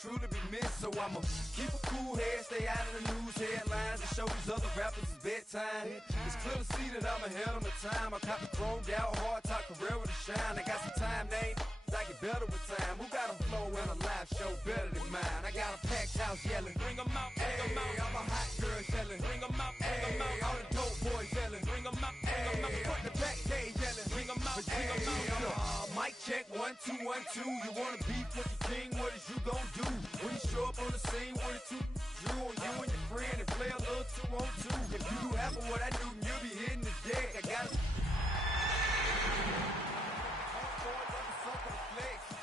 truly be missed. So I'ma keep a cool head, stay out of the news headlines, and show these other rappers it's bedtime. It's clear to see that I'm ahead of my time. I copy chromed out, hard talk, career with a shine. I got some time, name. I get better with time. Who got a flow and a live show better than mine? I got a packed house yelling, bring 'em out, bring 'em out. I'm a hot girl yelling, bring 'em out, bring 'em out. All the dope boys yelling, bring 'em out, bring 'em out. Front the back day yelling, bring 'em out, bring 'em out. Mic check 1 2 1 2. You wanna beef with the king? What is you gon' do when you show up on the scene with a two? You and your friend and play a little 2 on 2. If you do half of what I do, you'll be hitting the deck. I got it.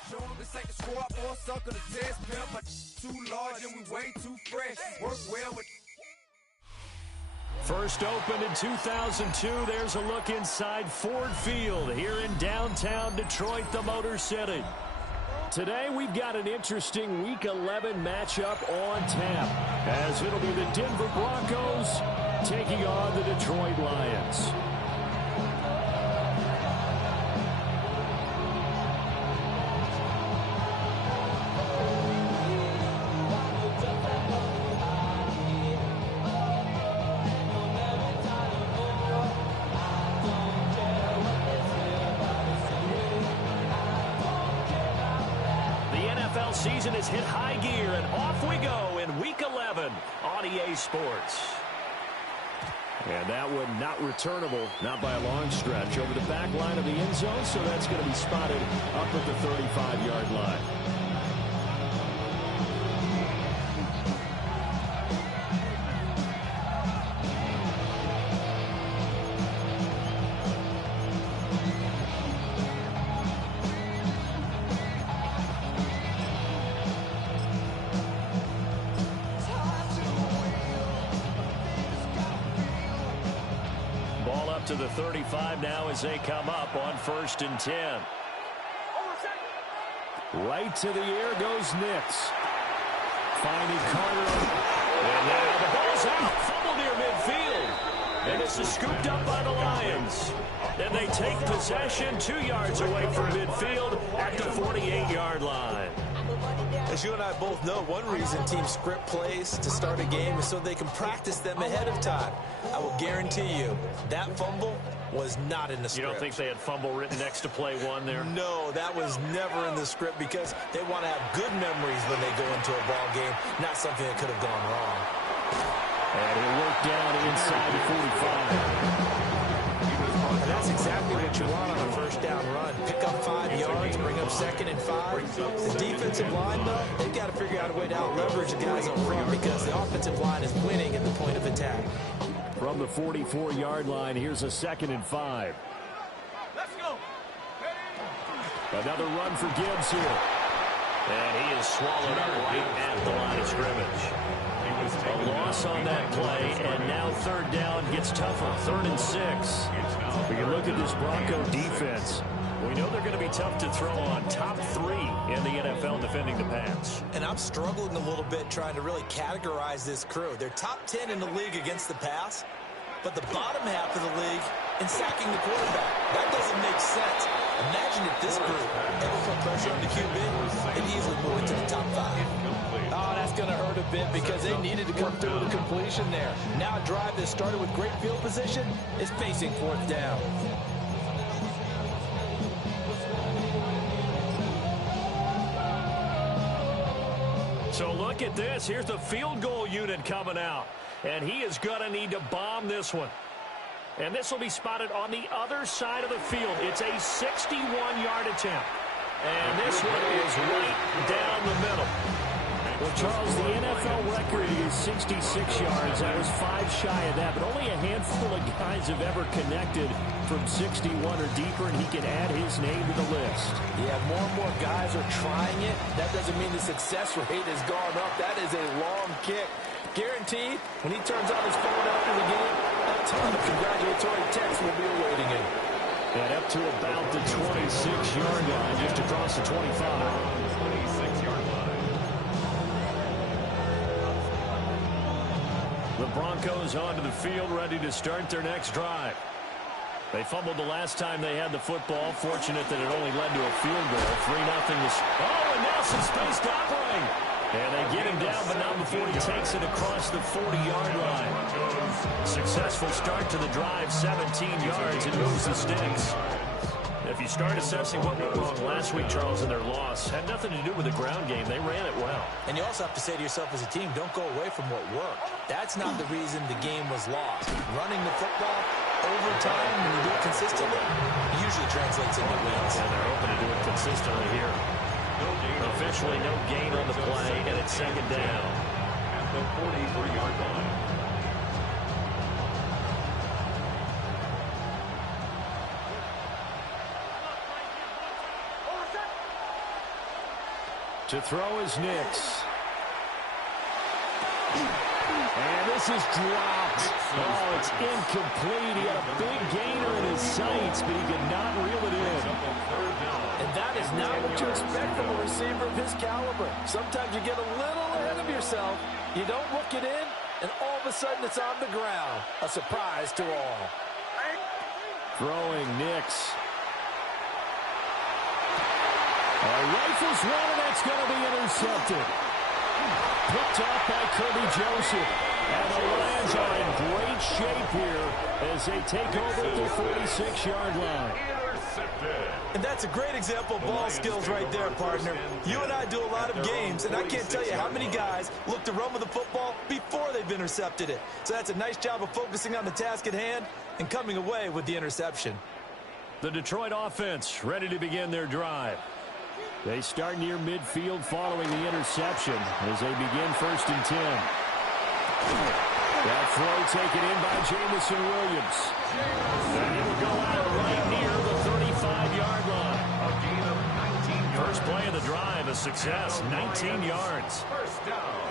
Show them this ain't the squad for a sucker to test. Pimp, but too large and we way too fresh. Work well with. First opened in 2002. There's a look inside Ford Field here in downtown Detroit, the Motor City. Today we've got an interesting Week 11 matchup on tap, as it'll be the Denver Broncos taking on the Detroit Lions. Season has hit high gear, and off we go in Week 11 on EA Sports. And that one not returnable, not by a long stretch, over the back line of the end zone, so that's going to be spotted up at the 35-yard line. To the 35 now as they come up on 1st and 10. Right to the air goes Nix. Finding Carter. And now the ball's out. Fumble near midfield. And this is scooped up by the Lions. And they take possession 2 yards away from midfield at the 48-yard line. As you and I both know, one reason teams script plays to start a game is so they can practice them ahead of time. I will guarantee you that fumble was not in the script. You don't think they had fumble written next to play one there? No, that was never in the script because they want to have good memories when they go into a ball game, not something that could have gone wrong. And he'll work down inside the 45. And that's exactly what you want on a first down run. Pick up 5 yards, bring up 2nd and 5. The defensive line, though, they've got to figure out a way to out-leverage the guys up front because the offensive line is winning at the point of attack. From the 44-yard line, here's a 2nd and 5. Let's go. Another run for Gibbs here. And he is swallowed up right at the line of scrimmage. A loss on that play, and now 3rd down gets tougher. 3rd and 6. We can look at this Bronco defense. We know they're going to be tough to throw on. Top 3 in the NFL defending the pass. And I'm struggling a little bit trying to really categorize this crew. They're top 10 in the league against the pass, but the bottom half of the league in sacking the quarterback. That doesn't make sense. Imagine if this group ever put pressure on the QB, they'd easily move into the top 5. Oh, that's going to hurt a bit because they needed to come through with a completion there. Now a drive that started with great field position is facing 4th down. So look at this. Here's the field goal unit coming out. And he is going to need to bomb this one. And this will be spotted on the other side of the field. It's a 61-yard attempt. And this one is right down the middle. Well, Charles, the NFL record is 66 yards. That was 5 shy of that, but only a handful of guys have ever connected from 61 or deeper, and he can add his name to the list. Yeah, more and more guys are trying it. That doesn't mean the success rate has gone up. That is a long kick. Guaranteed, when he turns on his phone after the game, a ton of congratulatory texts will be awaiting him. And up to about the 26-yard line, just across the 25. 26-yard line. The Broncos onto the field, ready to start their next drive. They fumbled the last time they had the football. Fortunate that it only led to a field goal. 3-0. Oh, and now some spaced operating. get him down, but not before he takes it across the 40-yard line. Successful start to the drive, 17 yards, and moves the sticks. If you start assessing what went wrong last week, Charles, in their loss, had nothing to do with the ground game. They ran it well. And you also have to say to yourself as a team, don't go away from what worked. That's not the reason the game was lost. Running the football over time, when you do it consistently, it usually translates into wins. And they're hoping to do it consistently here. Officially no gain on the play, and it's second down. At the 43-yard line. To throw is Nix. And this is dropped. Oh, it's incomplete. He had a big gainer in his sights, but he could not reel it in. And that is not what you expect from a receiver of his caliber. Sometimes you get a little ahead of yourself. You don't look it in, and all of a sudden it's on the ground. A surprise to all. Throwing Nix. Rifles one, and that's going to be intercepted. Picked off by Kirby Joseph. And the Lions are in great shape here as they take over at the 46-yard line. And that's a great example of ball skills right there, partner. You and I do a lot of games, and I can't tell you how many guys look to run with the football before they've intercepted it. So that's a nice job of focusing on the task at hand and coming away with the interception. The Detroit offense ready to begin their drive. They start near midfield following the interception as they begin 1st and 10. That throw taken in by Jamison Williams. And he will go out right near the 35-yard line. First play of the drive, a success, 19 yards. First down.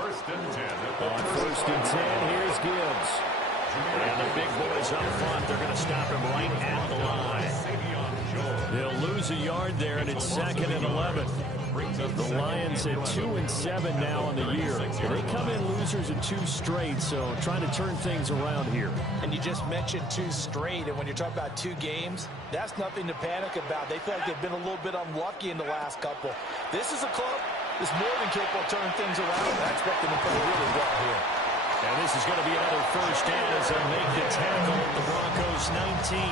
1st and 10. On 1st and 10, here's Gibbs. And the big boys up front, they're going to stop him right at the line. They'll lose a yard there, and it's 2nd and 11. The Lions at 2-7 now on the year. They come in losers at 2 straight, so trying to turn things around here. And you just mentioned 2 straight, and when you're talking about 2 games, that's nothing to panic about. They feel like they've been a little bit unlucky in the last couple. This is a club that's more than capable of turning things around. I expect them to play really well here. And this is going to be another first down as they make the tackle at the Broncos 19.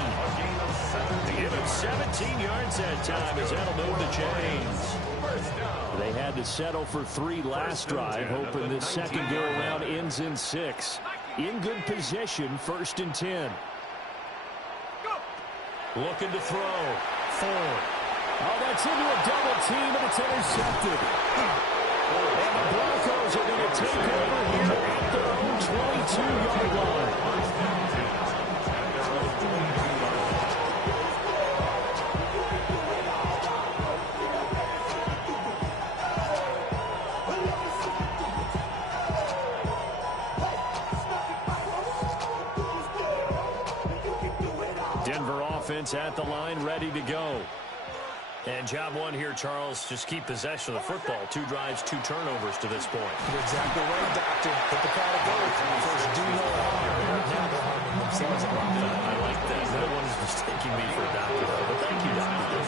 They give him 17 yards that time as that'll move the chains. They had to settle for 3 last drive, hoping this second go-around ends in 6. In good position, 1st and 10. Looking to throw. Ford. Oh, that's into a double team, and it's intercepted. And the Broncos are going to take over here at their own 22-yard line. Denver offense at the line, ready to go. And job one here, Charles, just keep possession of the football. 2 drives, 2 turnovers to this point. You're exactly right, Doctor. Hit the crowd of goals. First, do no harm. Now they're harming themselves a lot. I like that. No one is mistaking me for a doctor, though. But thank you, Doctor.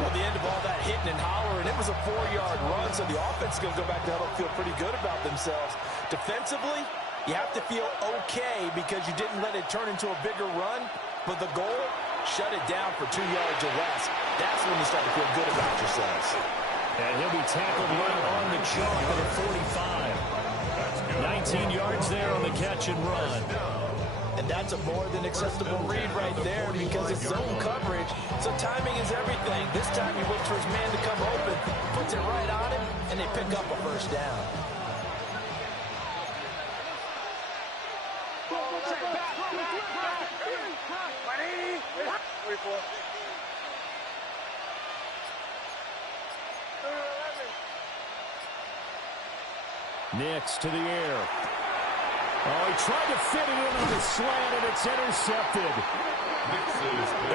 Well, the end of all that hitting and hollering, it was a 4-yard run, so the offense is going to go back to huddle and feel pretty good about themselves. Defensively, you have to feel okay because you didn't let it turn into a bigger run, but the goal, shut it down for 2 yards or less. That's when you start to feel good about yourselves. And he'll be tackled right on the chalk at the 45. 19 yards there on the catch and run. And that's a more than acceptable read right there because it's zone coverage, so timing is everything. This time he waits for his man to come open, puts it right on him, and they pick up a first down. Nix to the air. Oh, he tried to fit it in on the slant, and it's intercepted.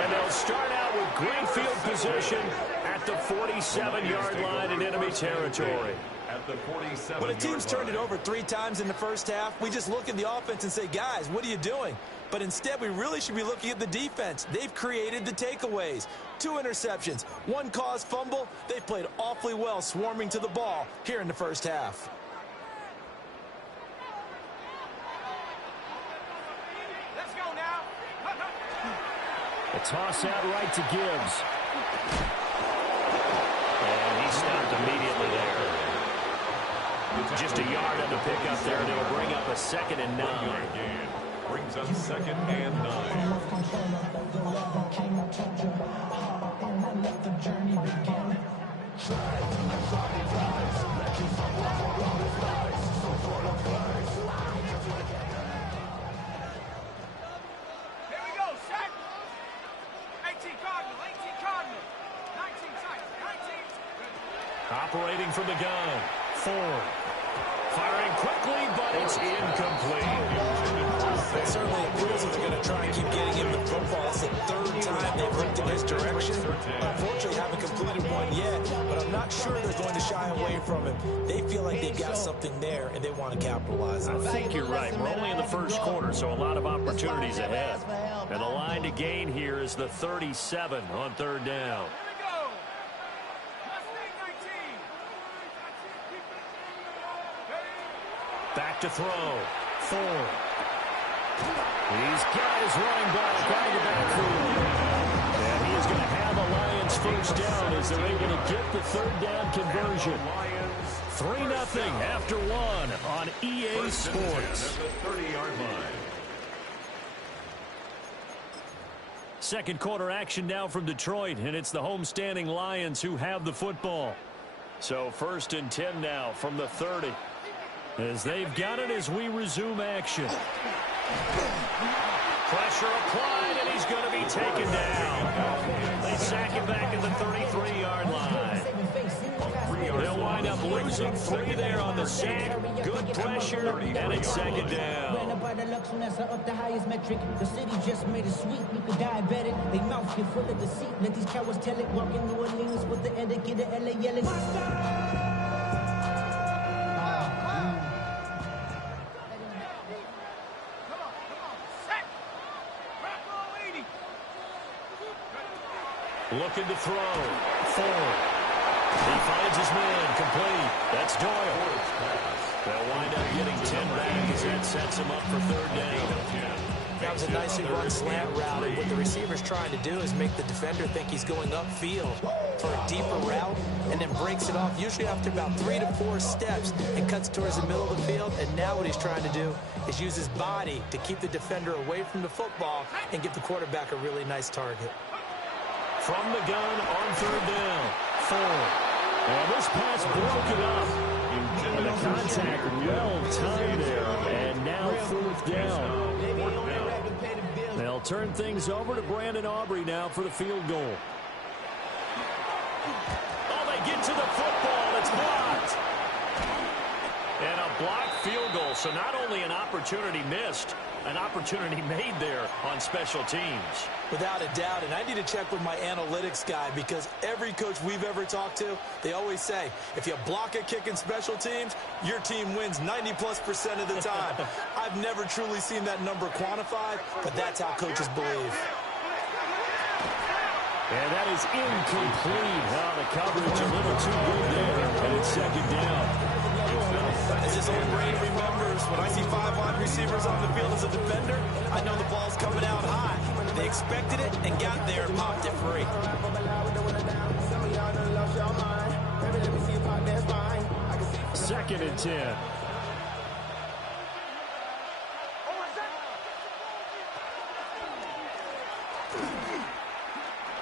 And they'll start out with great field position at the 47-yard line in enemy territory. When a team's turned it over 3 times in the first half, we just look at the offense and say, guys, what are you doing? But instead, we really should be looking at the defense. They've created the takeaways. 2 interceptions, 1 caused fumble. They've played awfully well swarming to the ball here in the first half. Let's go now. A toss out right to Gibbs. And he stopped immediately there. Just a yard on the pickup there, and it'll bring up a 2nd and 9. Brings up 2nd and 9. Here we go, set. 18 Cardinal, 19 sight, 19. Operating from the gun. Ford. Firing quickly, but it's incomplete. It certainly appears that they're going to try and keep getting him the football. It's the 3rd time they've looked in his direction. Unfortunately, haven't completed one yet, but I'm not sure they're going to shy away from him. They feel like they've got something there, and they want to capitalize on it. I think you're right. We're only in the first quarter, so a lot of opportunities ahead. And the line to gain here is the 37 on 3rd down. Back to throw. Ford. He's got his running back out of the backfield. And he is going to have a Lions first down as they're able to get the 3rd down conversion. 3-0 after 1 on EA Sports. 30-yard line. Second quarter action now from Detroit, and it's the homestanding Lions who have the football. So 1st and 10 now from the 30. As they've got it as we resume action. Pressure applied, and he's going to be taken down. They sack him back at the 33-yard line. They'll wind up losing 3 there on the sack. Good pressure, and it's 2nd down. The highest metric. The city just made it sweet. People diabetic. They mouth get full of deceit. Let these cowards tell it. Walk in New Orleans with the etiquette of LA yelling. Looking to throw. Ford. He finds his man. Complete. That's Doyle. They'll wind up getting 10 back as that sets him up for 3rd down. That was a nicely run slant route, and what the receiver's trying to do is make the defender think he's going upfield for a deeper route, and then breaks it off, usually after about 3 to 4 steps, and cuts towards the middle of the field. And now what he's trying to do is use his body to keep the defender away from the football and give the quarterback a really nice target. From the gun on 3rd down. Ford. And this pass broken up. And the contact well timed there. And now 4th down. They'll turn things over to Brandon Aubrey now for the field goal. Oh, they get to the football. It's blocked. And a blocked field goal. So not only an opportunity missed, an opportunity made there on special teams. Without a doubt, and I need to check with my analytics guy, because every coach we've ever talked to, they always say, if you block a kick in special teams, your team wins 90+% of the time. I've never truly seen that number quantified, but that's how coaches believe. And that is incomplete. Now the coverage a little too good there, and it's 2nd down. As his old brain remembers, when I see 5 wide receivers on the field as a defender, I know the ball's coming out high. They expected it and got there and popped it free. 2nd and 10.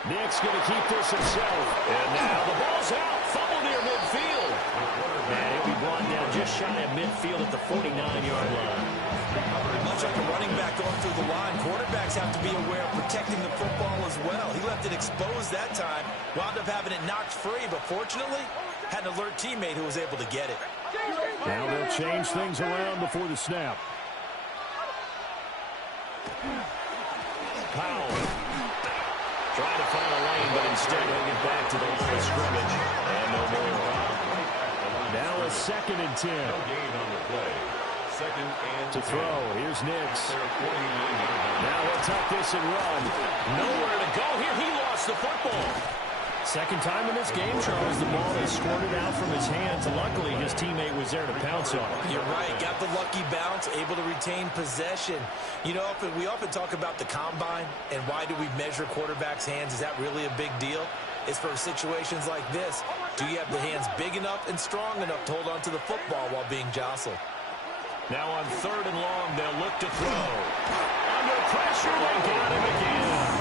Nick's going to keep this himself. And now the ball's out. Fumble near midfield. And he'll be brought down just shy of midfield at the 49-yard line. Much like a running back going through the line, quarterbacks have to be aware of protecting the football as well. He left it exposed that time, wound up having it knocked free, but fortunately, had an alert teammate who was able to get it. Now they'll change things around before the snap. Powell trying to find a lane, but instead he'll get back to the line of scrimmage. And no more. Now a 2nd and 10. No gain on the play. To throw, here's Nix. Now he'll tuck this and run. Nowhere to go here. He lost the football. Second time in this game, Charles, the ball has squirted out from his hands. Luckily, his teammate was there to pounce on it. You're right. Got the lucky bounce, able to retain possession. You know, we often talk about the combine and why do we measure quarterbacks' hands. Is that really a big deal? It's for situations like this. Do you have the hands big enough and strong enough to hold on to the football while being jostled? Now on 3rd and long, they'll look to throw. Under pressure, they got him again.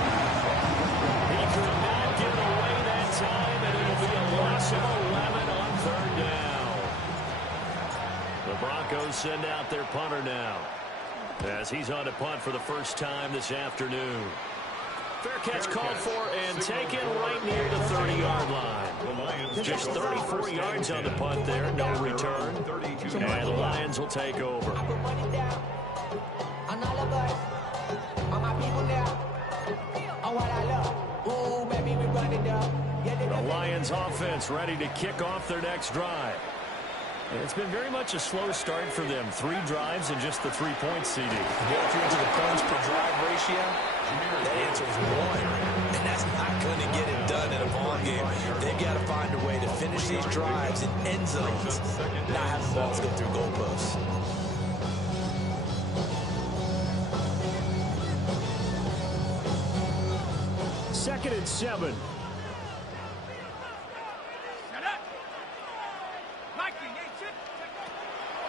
He could not get away that time, and it'll be a loss of 11 on 3rd down. The Broncos send out their punter now, as he's on to punt for the first time this afternoon. Fair catch called for and taken right near the 30-yard line. Just 34 yards on the punt there, no return. And the Lions will take over. The Lions offense ready to kick off their next drive. It's been very much a slow start for them. 3 drives and just the 3 points, CD. If you're into the points per drive ratio, that answer is 1. And that's not going to get it done in a ball game. They've got to find a way to finish these drives in end zones, not have the balls go through goalposts. Second and 7.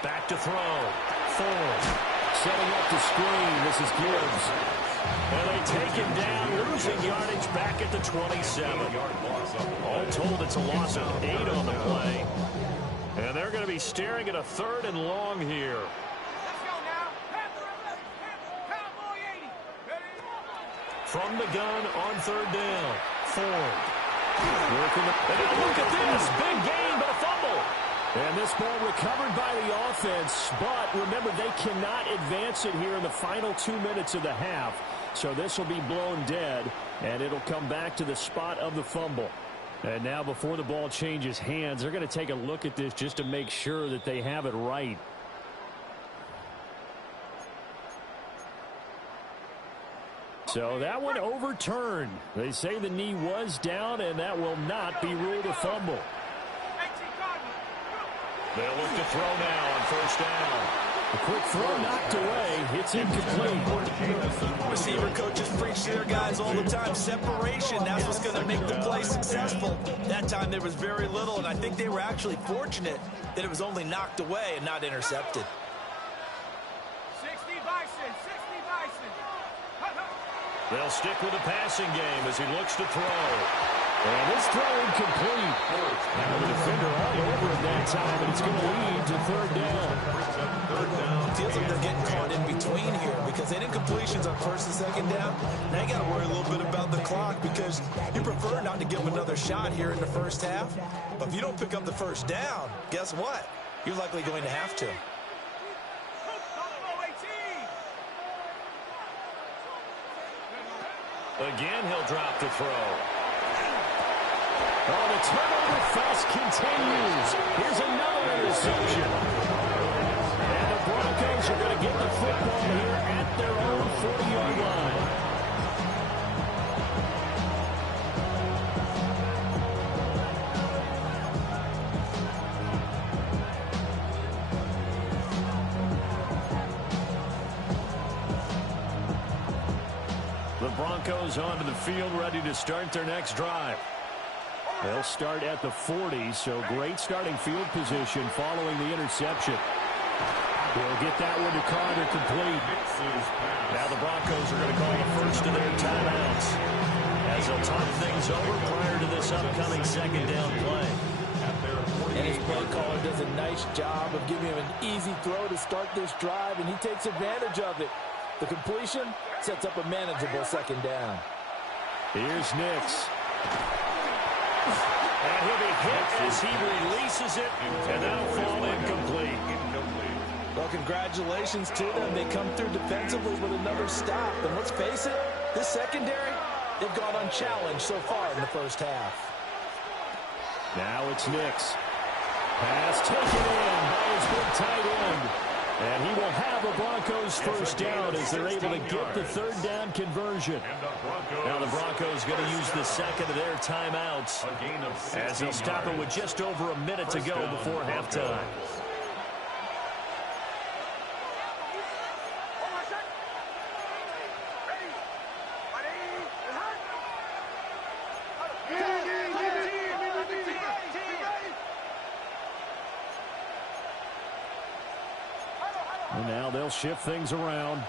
Back to throw. Ford setting up the screen. This is Gibbs. And they take him down, losing yardage back at the 27. All told, it's a loss of 8 on the play. And they're going to be staring at a 3rd and long here. From the gun on 3rd down. Ford. Working the... And look at this. Big gain, but a fumble. And this ball recovered by the offense, but remember, they cannot advance it here in the final 2 minutes of the half. So this will be blown dead, and it'll come back to the spot of the fumble. And now before the ball changes hands, they're going to take a look at this just to make sure that they have it right. So that one overturned. They say the knee was down, and that will not be ruled a fumble. They'll look to throw now on 1st down. A quick throw knocked away. It's incomplete. Receiver coaches preach to their guys all the time. Separation, that's what's going to make the play successful. That time there was very little, and I think they were actually fortunate that it was only knocked away and not intercepted. 60 Bison, 60 Bison. They'll stick with the passing game as he looks to throw. And this throw incomplete. Now the defender all over him that time, and it's going to lead to 3rd down. Feels like they're getting caught in between here because they didn't incompletions on 1st and 2nd down. Now you got to worry a little bit about the clock because you prefer not to give them another shot here in the 1st half. But if you don't pick up the 1st down, guess what? You're likely going to have to. Again, he'll drop to throw. Oh, the turnover fest continues. Here's another interception. And the Broncos are going to get the football here at their own 40-yard line. The Broncos onto the field, ready to start their next drive. They'll start at the 40, so great starting field position following the interception. They'll get that one to Carter complete. Now the Broncos are going to call the first of their timeouts as they'll talk things over prior to this upcoming 2nd down play. And his play caller does a nice job of giving him an easy throw to start this drive, and he takes advantage of it. The completion sets up a manageable 2nd down. Here's Nix. And he'll be hit as he releases it, and that'll fall incomplete. Well, congratulations to them. They come through defensively with another stop. And let's face it, this secondary, they've gone unchallenged so far in the 1st half. Now it's Nix. Pass taken in by his big tight end. And he will have a Broncos first down as they're able to get the third down conversion. Now the Broncos going to use the second of their timeouts as they'll stop it with just over a minute to go before halftime. And now they'll shift things around.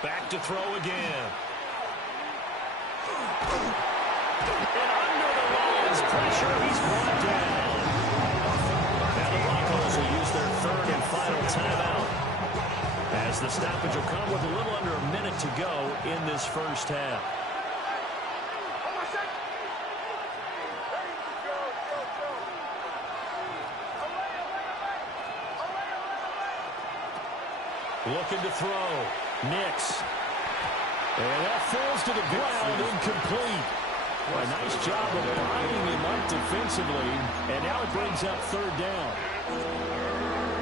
Back to throw again. And under the Lions' pressure, he's brought down. Now the Broncos will use their third and final timeout as the stoppage will come with a little under a minute to go in this first half. Looking to throw. Nix. And that falls to the ground, incomplete. A nice job of binding him up defensively. And now it brings up third down.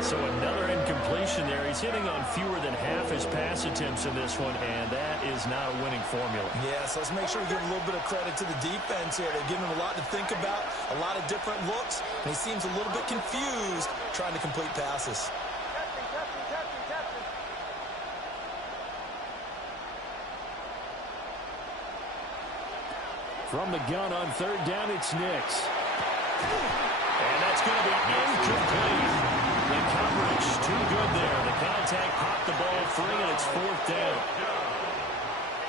So another incompletion there. He's hitting on fewer than half his pass attempts in this one, and that is not a winning formula. Yes, let's make sure we give a little bit of credit to the defense here. They're giving him a lot to think about, a lot of different looks, and he seems a little bit confused trying to complete passes. From the gun on third down, it's Nix. And that's going to be incomplete. The coverage too good there. The contact popped the ball free, and it's fourth down.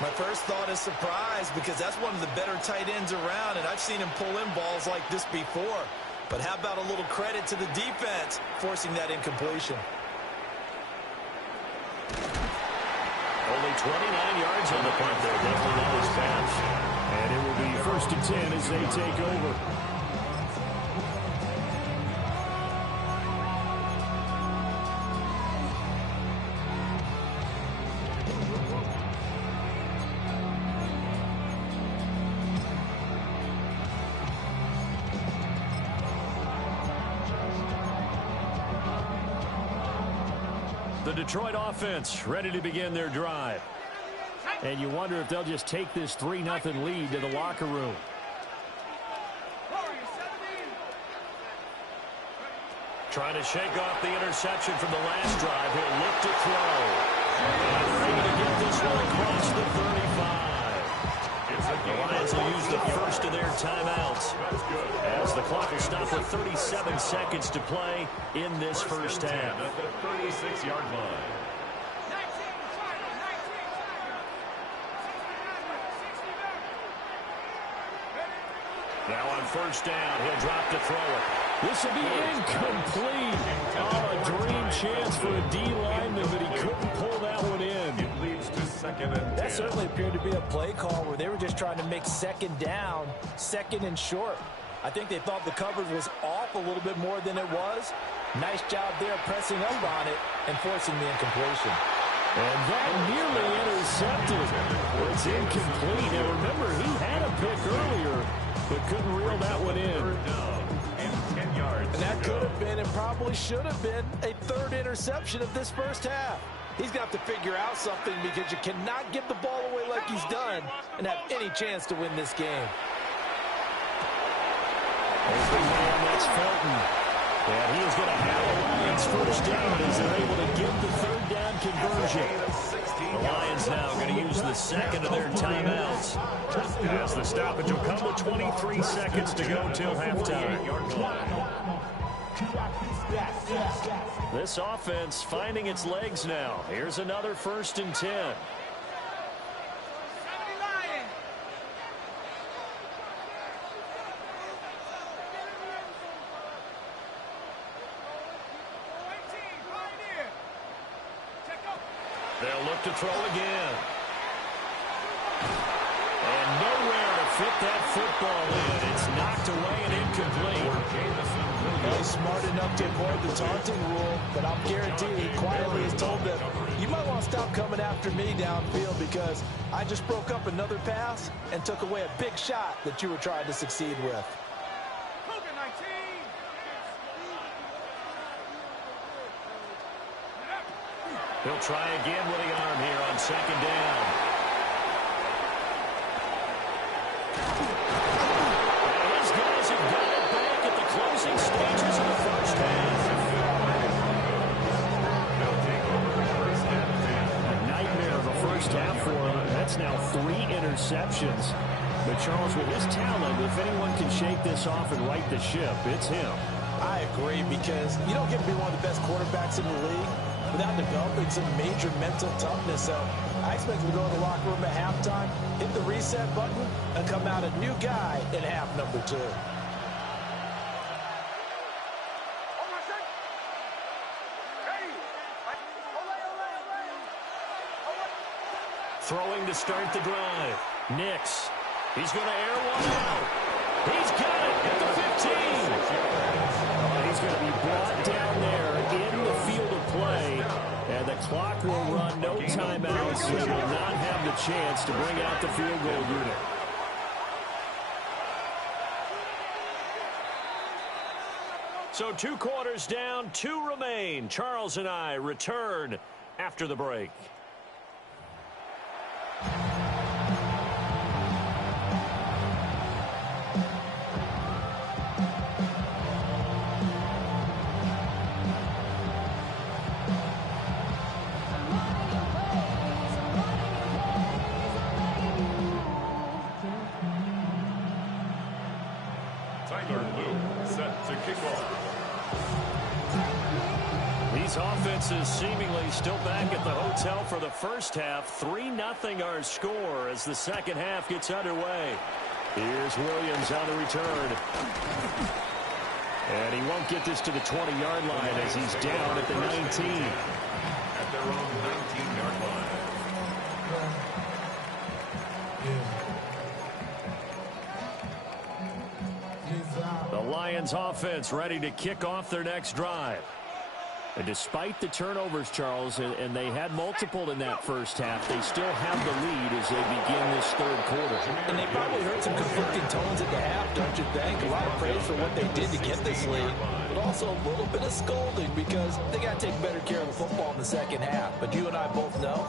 My first thought is surprise because that's one of the better tight ends around, and I've seen him pull in balls like this before. But how about a little credit to the defense forcing that incompletion? Only 29 yards on the punt there. Definitely not his pass. And it will be first and 10 as they take over. The Detroit offense ready to begin their drive. And you wonder if they'll just take this 3-0 lead to the locker room. Trying to shake off the interception from the last drive. He'll look to throw. And they're able to get this one across the 35. The Lions will use the first of their timeouts as the clock will stop with 37 seconds to play in this first half. At the 36-yard line. Now on first down, he'll drop to throw it. This will be incomplete. Oh, a dream chance for a D lineman, but he couldn't pull that one in. It leads to second and 10. That certainly appeared to be a play call where they were just trying to make second down, second and short. I think they thought the coverage was off a little bit more than it was. Nice job there pressing up on it and forcing the incompletion. And that nearly intercepted. It's incomplete. Now remember, he had a pick earlier, but couldn't reel that one in. And 10 yards. And that could have been and probably should have been a third interception of this first half. He's got to figure out something because you cannot give the ball away like he's done and have any chance to win this game. Open man, that's Felton. And he is going to have a Lions first down as they're able to get the third down conversion. The Lions now going to use the second of their timeouts as the stoppage will come with 23 seconds to go till halftime. This offense finding its legs now. Here's another first and 10. They'll look to throw again. And nowhere to fit that football in. It's knocked away and incomplete. He's smart enough to avoid the taunting rule, but I'm guaranteed he quietly has told them, you might want to stop coming after me downfield because I just broke up another pass and took away a big shot that you were trying to succeed with. He'll try again with the arm here on second down. And his guys have got it back at the closing stages of the first half. A nightmare of a first half for him. That's now 3 interceptions. But Charles, with his talent, if anyone can shake this off and right the ship, it's him. I agree, because you don't get to be one of the best quarterbacks in the league without developing some major mental toughness. So I expect him to go in the locker room at halftime, hit the reset button, and come out a new guy in half number 2. Throwing to start the drive. Nix. He's going to air one out. He's got it at the 15. He's going to be brought down there in the field of play. And the clock will run, no timeouts. He will not have the chance to bring out the field goal unit. So 2 quarters down, 2 remain. Charles and I return after the break. These offenses seemingly still back at the hotel for the first half. 3-0 our score as the second half gets underway. Here's Williams on the return. And he won't get this to the 20-yard line as he's down at the 19. At their own 19-yard line. The Lions offense ready to kick off their next drive. And despite the turnovers, Charles, and they had multiple in that first half, they still have the lead as they begin this third quarter. And they probably heard some conflicting tones at the half, don't you think? A lot of praise for what they did to get this lead, but also a little bit of scolding because they got to take better care of the football in the second half. But you and I both know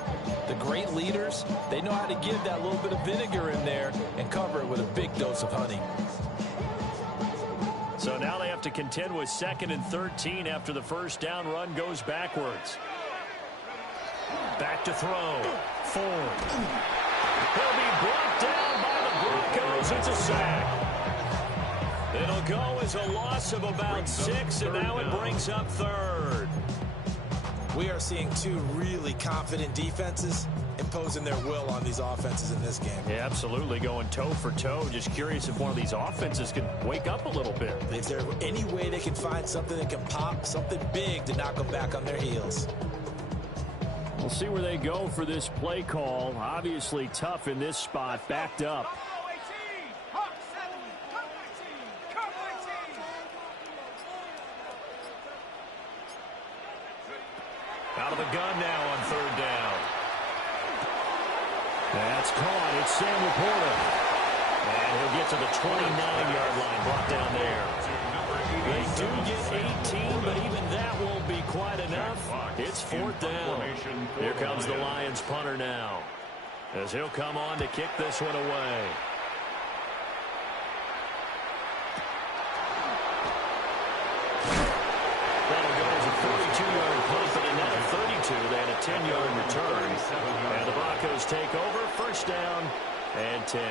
the great leaders, they know how to give that little bit of vinegar in there and cover it with a big dose of honey. So now they have to contend with 2nd and 13 after the first down run goes backwards. Back to throw. Ford. He'll be brought down by the Broncos. It's a sack. It'll go as a loss of about 6, and now it brings up 3rd. We are seeing 2 really confident defenses imposing their will on these offenses in this game. Yeah, absolutely, going toe for toe. Just curious if one of these offenses can wake up a little bit. Is there any way they can find something that can pop, something big to knock them back on their heels? We'll see where they go for this play call. Obviously tough in this spot, backed up. Out of the gun now on 3rd down. That's caught. It's Sam Laporta. And he'll get to the 29-yard line, brought down there. They do get 18, but even that won't be quite enough. It's 4th down. Here comes the Lions punter now, as he'll come on to kick this one away. That'll go as a 42-yard punt, and then a 32. They had a 10-yard return. And the Broncos take over, 1st down and 10.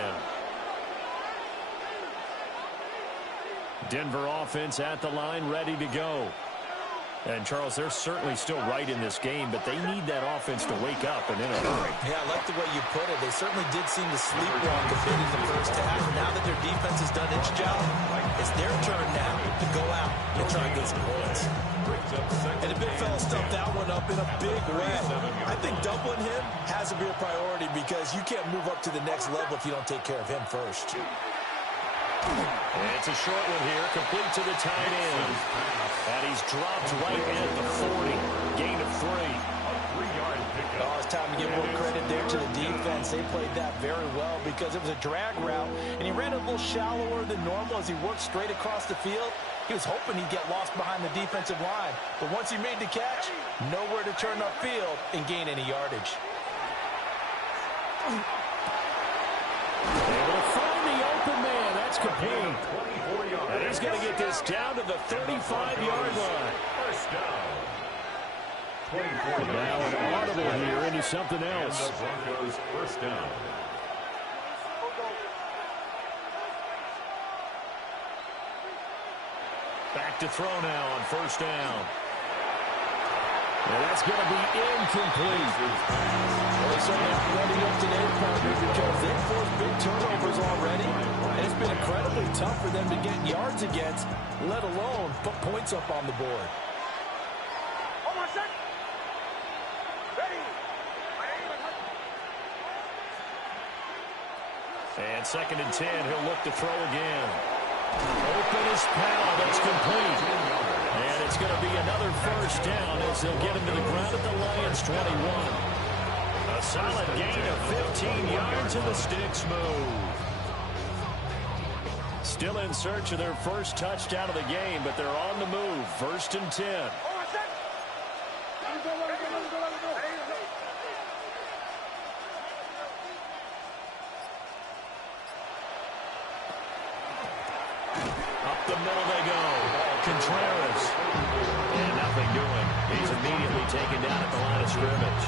Denver offense at the line, ready to go. And, Charles, they're certainly still right in this game, but they need that offense to wake up and in a hurry. Yeah, I like the way you put it. They certainly did seem to sleepwalk a bit in the first half. Now that their defense has done its job, it's their turn now to go out and try and get some points. And the big fella stuffed that one up in a big way. I think doubling him has to be a priority because you can't move up to the next level if you don't take care of him first. And it's a short one here, complete to the tight end. And he's dropped right at the 40. Gain of 3. Oh, it's time to give more credit there to the defense. They played that very well because it was a drag route, and he ran a little shallower than normal as he worked straight across the field. He was hoping he'd get lost behind the defensive line. But once he made the catch, nowhere to turn upfield and gain any yardage. Able to find the open man. That's complete. And he's going to get this down to the 35-yard line. First down. Now an audible here into something else. And the Broncos first down. Back to throw now on first down. And that's going to be incomplete. Well, they certainly aren't ready up today, partner, because they've forced big turnovers already. And it's been incredibly tough for them to get yards against, let alone put points up on the board. And 2nd and 10, he'll look to throw again. Open is Powell, that's complete. And it's going to be another first down as they'll get him to the ground at the Lions' 21. A solid gain of 15 yards and the sticks move. Still in search of their first touchdown of the game, but they're on the move. 1st and 10. The middle they go. Contreras. And nothing doing. He's immediately taken down at the line of scrimmage.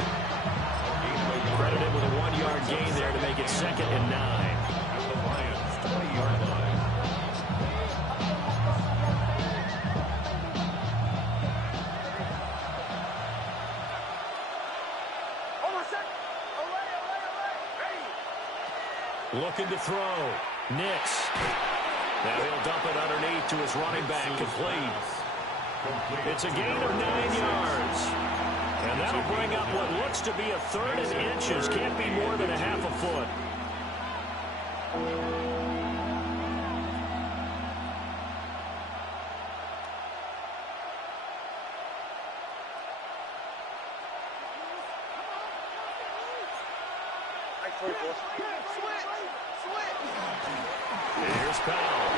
Credited with a 1-yard gain there to make it 2nd and 9. At the Lions' 20-yard line. Looking to throw. Nix. Now he'll dump it underneath to his running back, complete. It's a gain of 9 yards. And that'll bring up what looks to be a 3rd and inches. Can't be more than a half a foot. Here's Powell.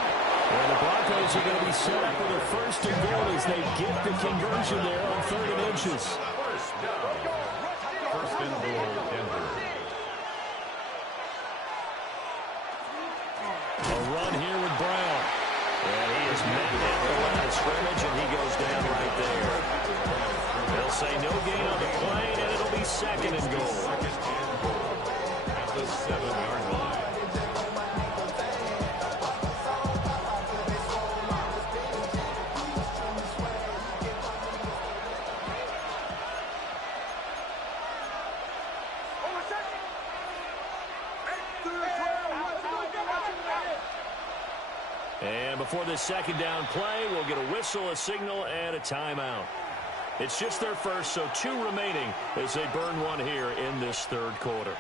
And the Broncos are going to be set up with a 1st and goal as they get the conversion there on 3rd and inches. First down. 1st and goal, Denver. A run here with Brown. And he is met at the line of scrimmage, and he goes down right there. They'll say no gain on the play, and it'll be 2nd and goal. At the 7-yard line. And before this 2nd down play, we'll get a whistle, a signal, and a timeout. It's just their first, so 2 remaining as they burn one here in this 3rd quarter.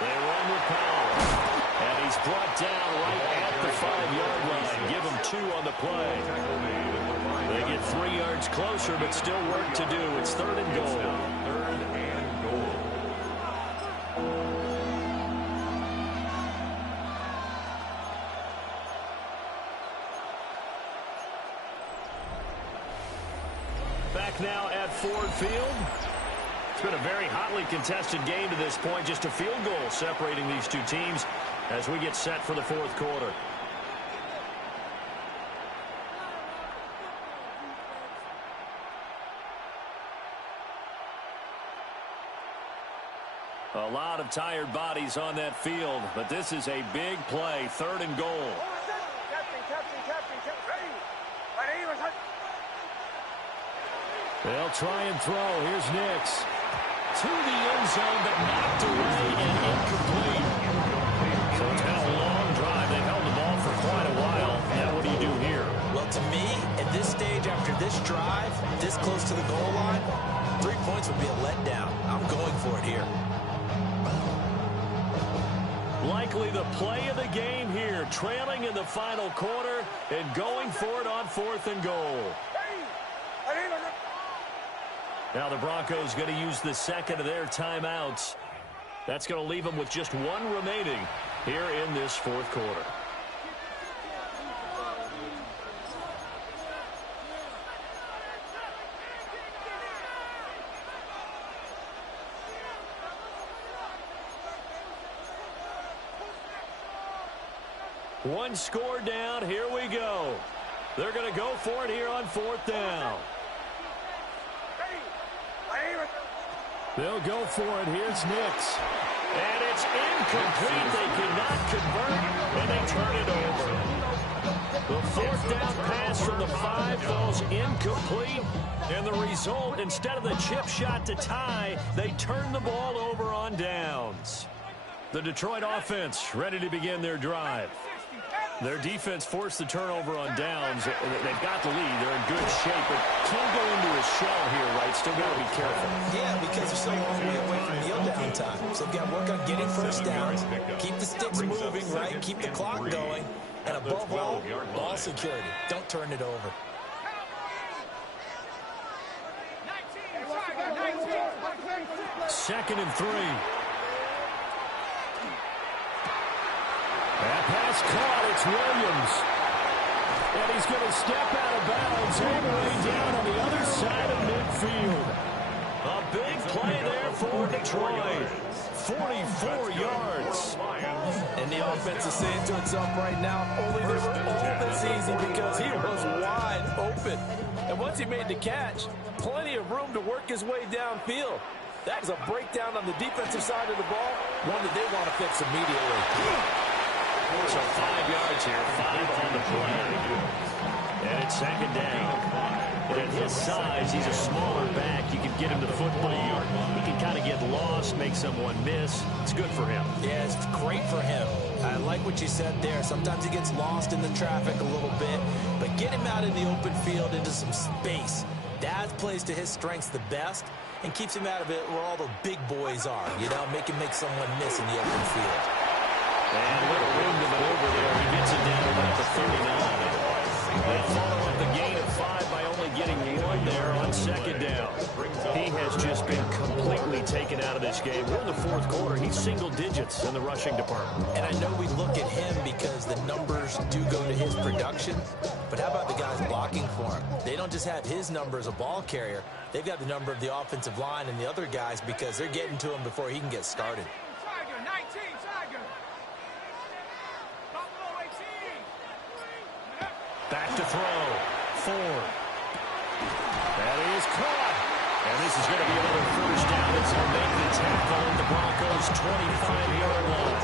They run with Powell. And he's brought down right at the 5-yard line. Give him 2 on the play. They get 3 yards closer, but still work to do. It's 3rd and goal. 3rd and goal. Back now at Ford Field. It's been a very hotly contested game to this point. Just a field goal separating these 2 teams as we get set for the 4th quarter. A lot of tired bodies on that field, but this is a big play. 3rd and goal. They'll try and throw. Here's Nix. To the end zone, but knocked away and incomplete. So it's been a long drive. They've held the ball for quite a while. Now what do you do here? Well, to me, at this stage, after this drive, this close to the goal line, 3 points would be a letdown. I'm going for it here. Likely the play of the game here, trailing in the final quarter and going for it on 4th and goal. Now the Broncos going to use the second of their timeouts. That's going to leave them with just one remaining here in this 4th quarter. One score down. Here we go. They're going to go for it here on 4th down. They'll go for it. Here's Nix. And it's incomplete. They cannot convert, and they turn it over. The 4th down pass from the 5 falls incomplete. And the result, instead of the chip shot to tie, they turn the ball over on downs. The Detroit offense ready to begin their drive. Their defense forced the turnover on downs. They've got the lead. They're in good shape, but can't go into a shell here, right? Still got to be careful. Yeah, because they're so long away from kneel down time. So they've got to work on getting first downs, keep the sticks moving, right? Keep the clock going. And above all, ball security. Don't turn it over. Second and 3. That pass caught. It's Williams. And he's going to step out of bounds all the way down on the other side of midfield. A big play there for Detroit. 44 yards. And the offense is saying to itself right now, only they were all this easy because he was wide open. And once he made the catch, plenty of room to work his way downfield. That is a breakdown on the defensive side of the ball, one that they want to fix immediately. So 5 yards here, 5 on the play. And it's second down. And at his size, he's a smaller back. You can get him the football. He can kind of get lost, make someone miss. It's good for him. Yeah, it's great for him. I like what you said there. Sometimes he gets lost in the traffic a little bit, but get him out in the open field into some space. That plays to his strengths the best and keeps him out of it where all the big boys are. You know, make him make someone miss in the open field. And a little room to maneuver there. He gets it down about the 39. They follow up the gain of 5 by only getting 1 there on second down. He has just been completely taken out of this game. We're in the 4th quarter. He's single digits in the rushing department. And I know we look at him because the numbers do go to his production, but how about the guys blocking for him? They don't just have his number as a ball carrier. They've got the number of the offensive line and the other guys because they're getting to him before he can get started. Back to throw. Ford. That is caught. And this is going to be another first down as he'll make the tackle on the Broncos' 25-yard line.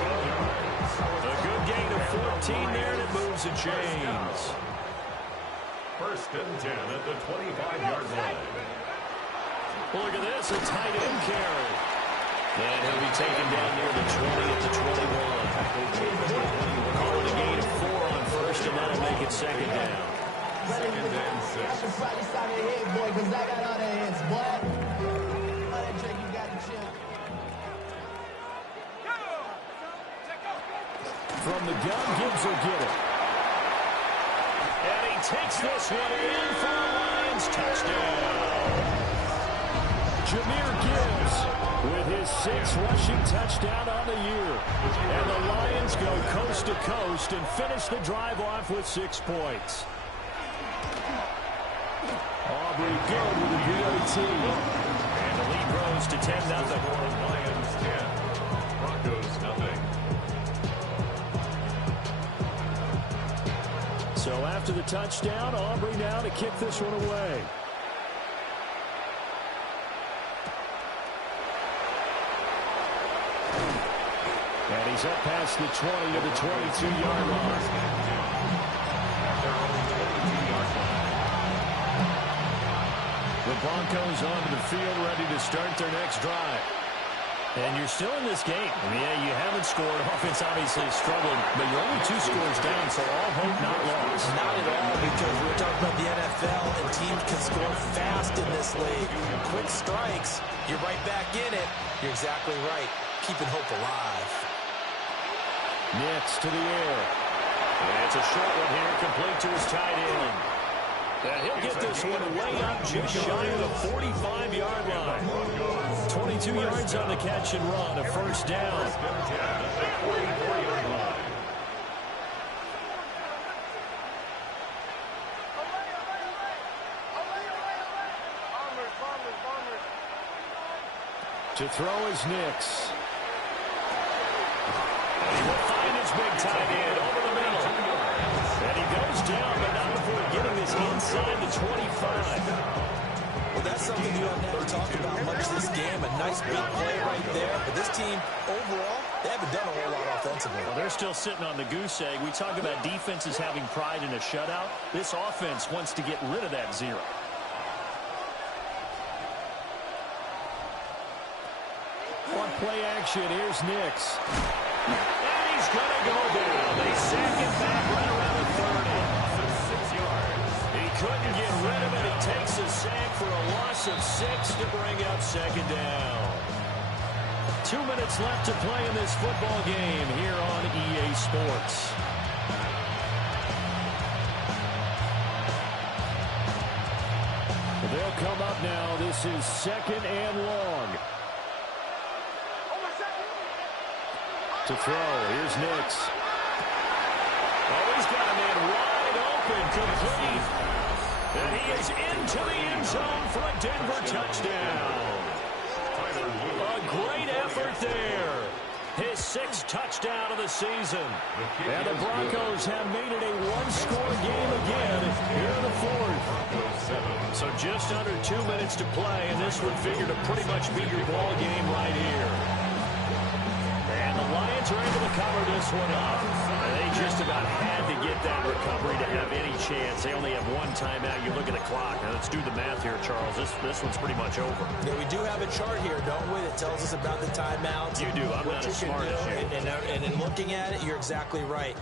A good gain of 14 there, and it moves and chains. First and 10 at the 25-yard line. Well, look at this, a tight end carry. And he'll be taken down near the 20 at the 21. Calling a gain of 4 on first, and that'll make it second down. Second and 6. I should probably stop your head, boy, because I got all the hits, boy. All that drink, you got to chill. From the gun, Gibbs will get it. And he takes this one in for a Lions touchdown. Jahmyr Gibbs with his 6th rushing touchdown on the year. And the Lions go coast to coast and finish the drive off with 6 points. Aubrey good with the PAT. And the lead grows to 10-0. Lions 10. Broncos nothing. So after the touchdown, Aubrey now to kick this one away. And he's up past the 20 to the 22-yard line. The Broncos onto the field, ready to start their next drive. And you're still in this game. I mean, yeah, you haven't scored. Offense obviously struggled, but you're only 2 scores down, so all hope not lost. Not at all, because we're talking about the NFL, and teams can score fast in this league. Quick strikes, you're right back in it. You're exactly right. Keeping hope alive. Nix to the air. And it's a short one here, complete to his tight end. And he'll get this one way up just shy of the 45-yard line. 22 yards on the catch and run, a first down. To throw is Nix. And he will find his big tight end over the middle. And he goes down, but not before getting this inside the 25. Well, that's something you have never talked about much this game. A nice big play right there. But this team, overall, they haven't done a whole lot offensively. Well, they're still sitting on the goose egg. We talk about defenses having pride in a shutout. This offense wants to get rid of that zero. On play action, here's Nix. And he's going to go down. They sack him back right around the 30. 6 yards. He couldn't get rid of it. He takes a sack for a loss of 6 to bring up second down. 2 minutes left to play in this football game here on EA Sports. They'll come up now. This is 2nd and long. To throw, here's Nix. Oh, he's got a man wide open, complete. And he is into the end zone for a Denver touchdown. A great effort there. His 6th touchdown of the season. And the Broncos have made it a one-score game again here in the 4th. So just under 2 minutes to play, and this would figure to pretty much be your ball game right here. And the Lions are able to cover this one up. And they just about had to get that recovery to have any chance. They only have one timeout. You look at the clock. Now let's do the math here, Charles. This one's pretty much over. Yeah, we do have a chart here, don't we, that tells us about the timeouts. You do. I'm not as smart as you. And in looking at it, you're exactly right.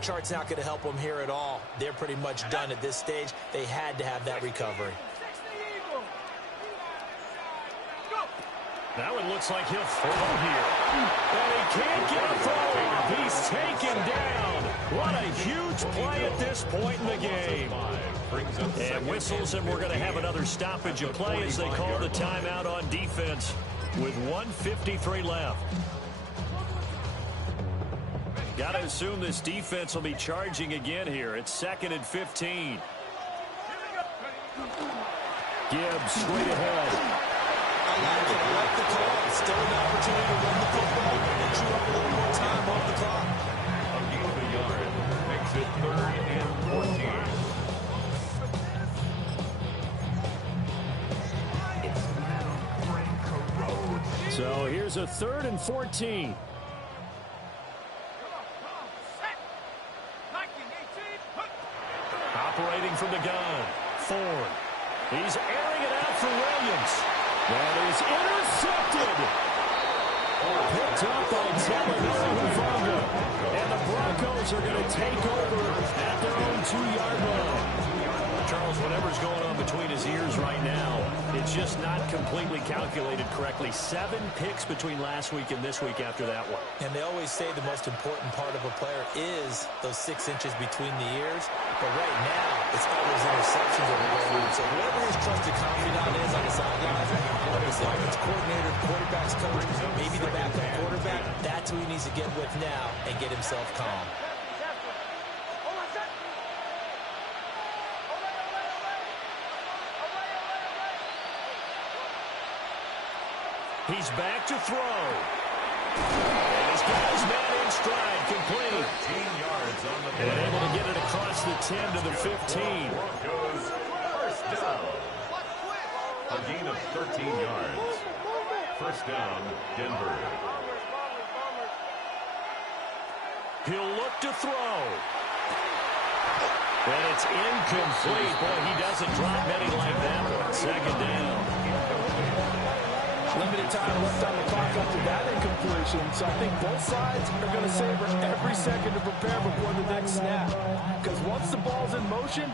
Chart's not going to help them here at all. They're pretty much done at this stage. They had to have that recovery. Now it looks like he'll throw here. And he can't get a throw off. He's taken down. What a huge play at this point in the game. And whistles, and we're going to have another stoppage of play as they call the timeout on defense with 1:53 left. Got to assume this defense will be charging again here. It's 2nd and 15. Gibbs straight ahead. I like the call. Still an opportunity to run the football and chew up a little more time off the clock. A gain of a yard makes it 3rd and 14. So here's a 3rd and 14. Operating from the gun. Ford. He's airing it out for Williams. That is intercepted. Picked up by Talavera. And the Broncos are going to take over at their own 2-yard line. Charles, whatever's going on between his ears right now, it's just not completely calculated correctly. 7 picks between last week and this week after that one. And they always say the most important part of a player is those 6 inches between the ears. But right now, it's all those interceptions that are going on. So whoever his trusted confidant is on the sidelines, whether it's the offensive coordinator, quarterback's coach, maybe the backup quarterback, that's who he needs to get with now and get himself calm. He's back to throw. And he's got his man in stride, complete. 13 yards on the play. And able to get it across the 10 to the 15. Broncos first down. A gain of 13 yards. First down, Denver. He'll look to throw. And it's incomplete. Boy, he doesn't drop many like that one. Second down. Limited time left on the clock after that incompletion, so I think both sides are going to savor every second to prepare before the next snap. Because once the ball's in motion,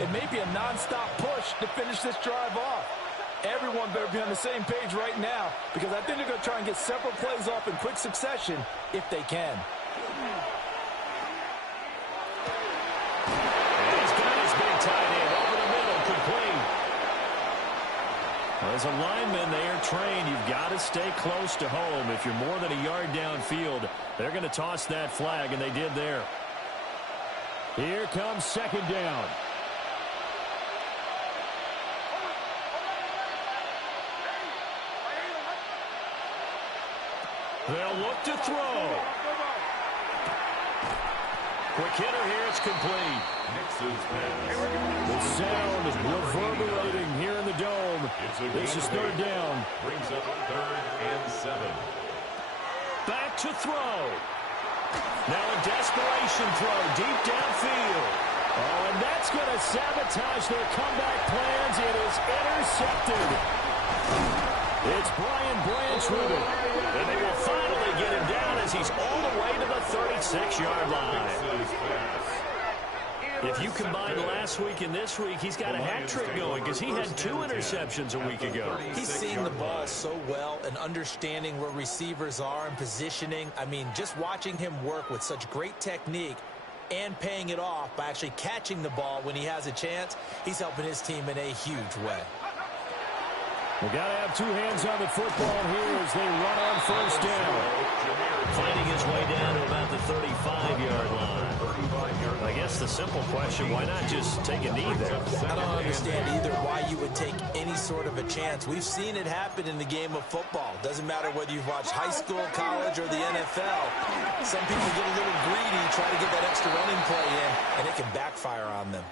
it may be a non-stop push to finish this drive off. Everyone better be on the same page right now, because I think they're going to try and get several plays off in quick succession if they can. And he's got his big tight end over the middle, complete. Well, as a lineman, they are trained. You've got to stay close to home. If you're more than a yard downfield, they're going to toss that flag, and they did there. Here comes second down. They'll look to throw. Quick hitter here, it's complete. The sound is reverberating here in the dome. This is third down. Brings up 3rd and 7. Back to throw. Now a desperation throw deep downfield. Oh, and that's going to sabotage their comeback plans. It is intercepted. It's Brian Branch with it. And they will finally get him down as he's all the way to the 36-yard line. If you combine last week and this week, he's got a hat trick going because he had 2 interceptions a week ago. He's seeing the ball so well and understanding where receivers are and positioning. I mean, just watching him work with such great technique and paying it off by actually catching the ball when he has a chance, he's helping his team in a huge way. We got to have 2 hands on the football here as they run on first down. Finding his way down to about the 35-yard line. I guess the simple question, why not just take a knee there? I don't understand either why you would take any sort of a chance. We've seen it happen in the game of football. Doesn't matter whether you've watched high school, college, or the NFL. Some people get a little greedy, try to get that extra running play in, and it can backfire on them.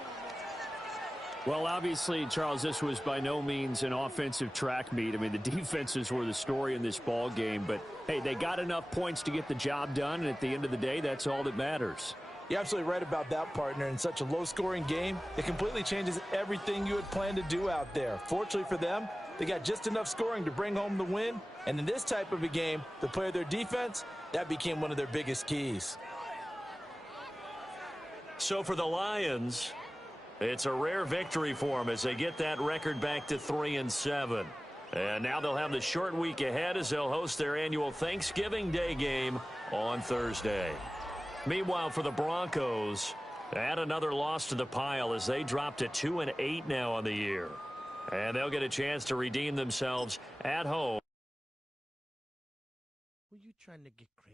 Well, obviously, Charles, this was by no means an offensive track meet. I mean, the defenses were the story in this ball game. But, hey, they got enough points to get the job done, and at the end of the day, that's all that matters. You're absolutely right about that, partner. In such a low-scoring game, it completely changes everything you had planned to do out there. Fortunately for them, they got just enough scoring to bring home the win. And in this type of a game, to play their defense, that became one of their biggest keys. So for the Lions, it's a rare victory for them as they get that record back to 3-7. And now they'll have the short week ahead as they'll host their annual Thanksgiving Day game on Thursday. Meanwhile, for the Broncos, add another loss to the pile as they drop to 2-8 now on the year. And they'll get a chance to redeem themselves at home. Were you trying to get crazy?